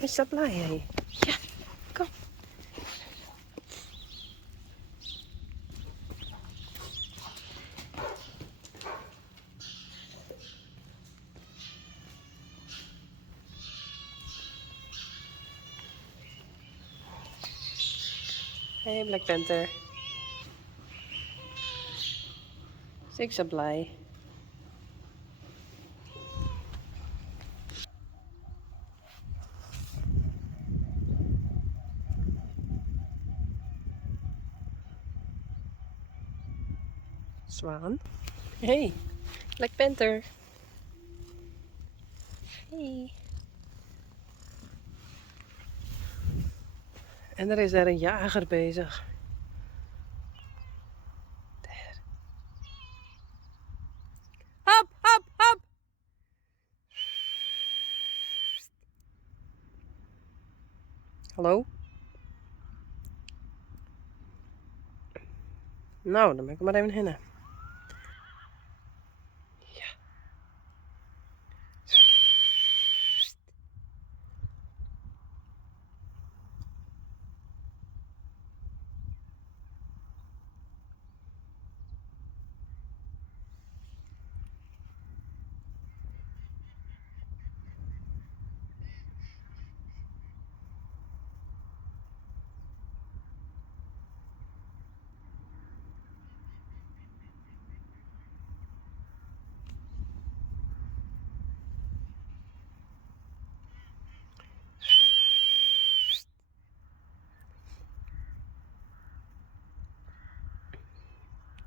Is dat blij, hé? Ja, kom. Hey, Black Panther. Is ik zo blij. Zwaan. Hey, Black Panther. Hey. En er is daar een jager bezig. Daar. Hop, hop, hop. Hallo? Nou, dan ben ik er maar even heen. Ja.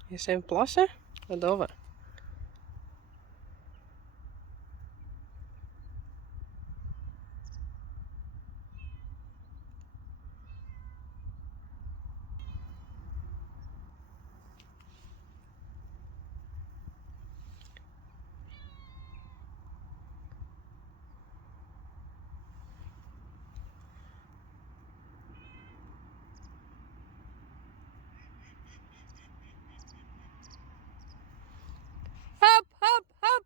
Je zijn plassen? Wat doen we? Hop, hop, hop.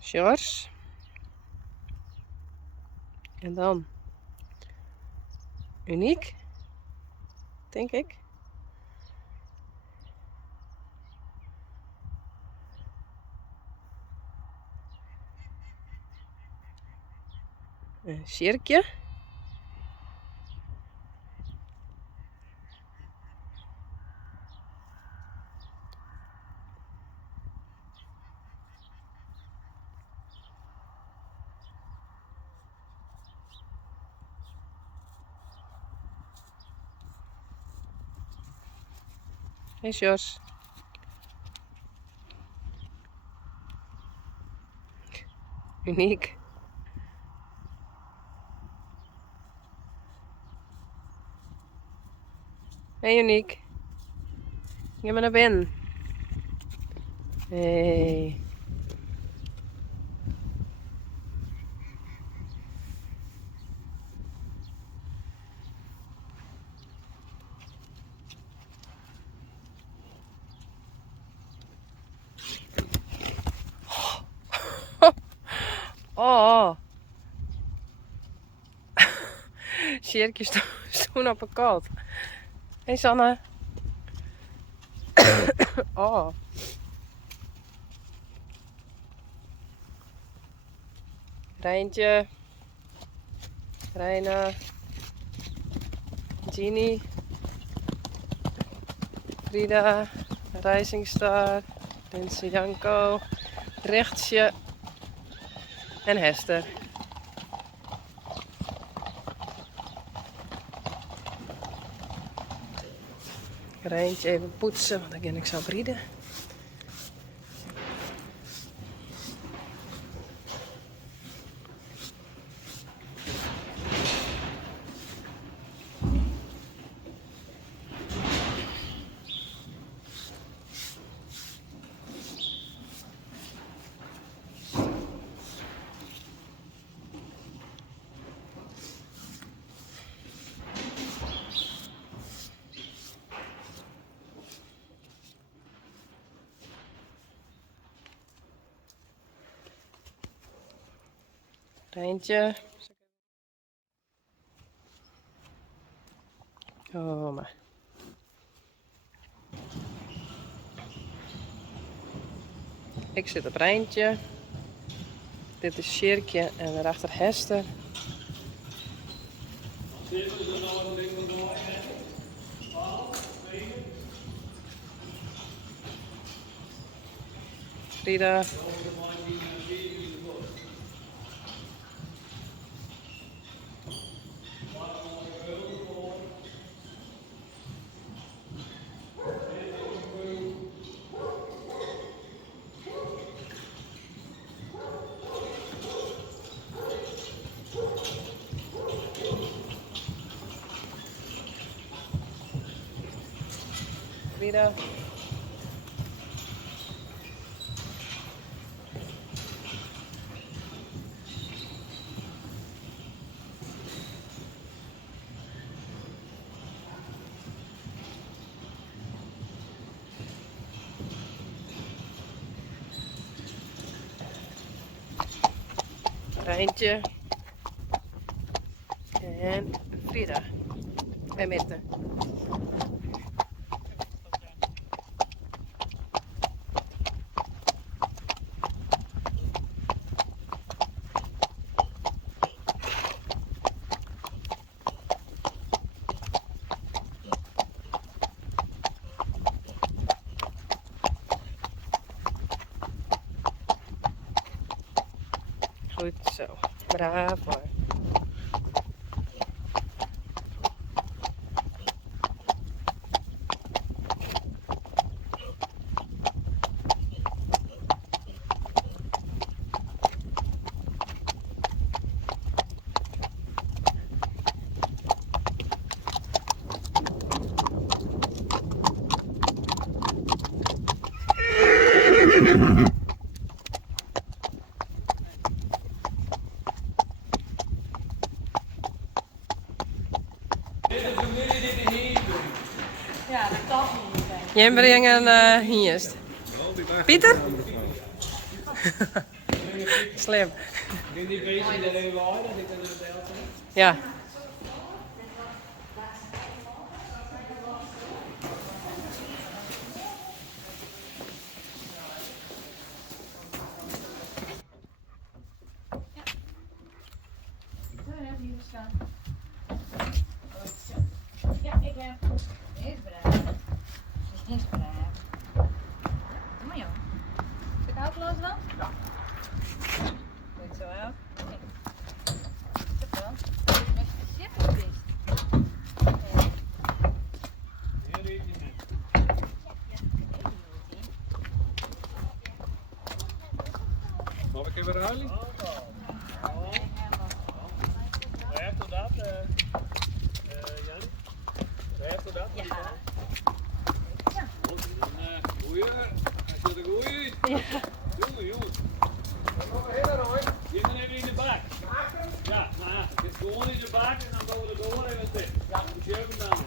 Sjors. En dan Uniek, denk ik. Een Sjerkje. Hey Sjors. Uniek. Hey Uniek. Ga maar naar binnen. Hey. Oh. Sjerkje stoen op een kat. Hey Sanne. Oh. Rijntje. Reina. Genie. Frida. Rijsingstar. Linse Janko. Rechtsje. En Hester. Ik ga eentje even poetsen, want dan ga ik zo brieden. Eentje. Oh, maar. Ik zit op Rijntje. Dit is Sjerkje en daarachter Hester. Frida. Frida. Rijntje. En Frida. En Mitte. Goed zo. Bravo. Ja, dat kan niet. Jij brengt hierst. Pieter? Slim. Ja. Ja, ik heb. Is braaf. Is braaf. Doe maar joh. Is het houtloos dan? Ja. Doe het zo uit. Oké. Zit wel. Met de zip is. Mag ik even ruilen? Rijf tot dat, Jan? Rijf tot dat? Ja. Goeie, hij zit er goeie. Jongen. Zit dan even in de bak. Ja, maar het is gewoon in de bak en dan gaan we er door even zitten. Ja, moet je even dan.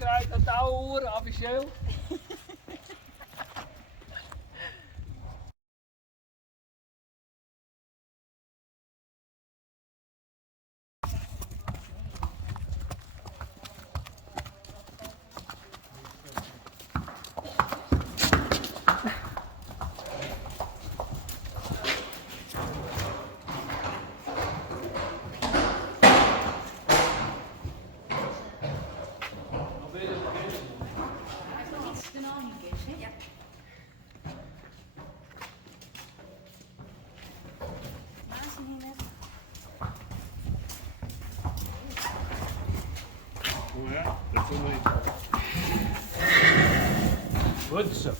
krijgt dat oude hoer, officieel. Ja, dat doen we niet. Goed zo.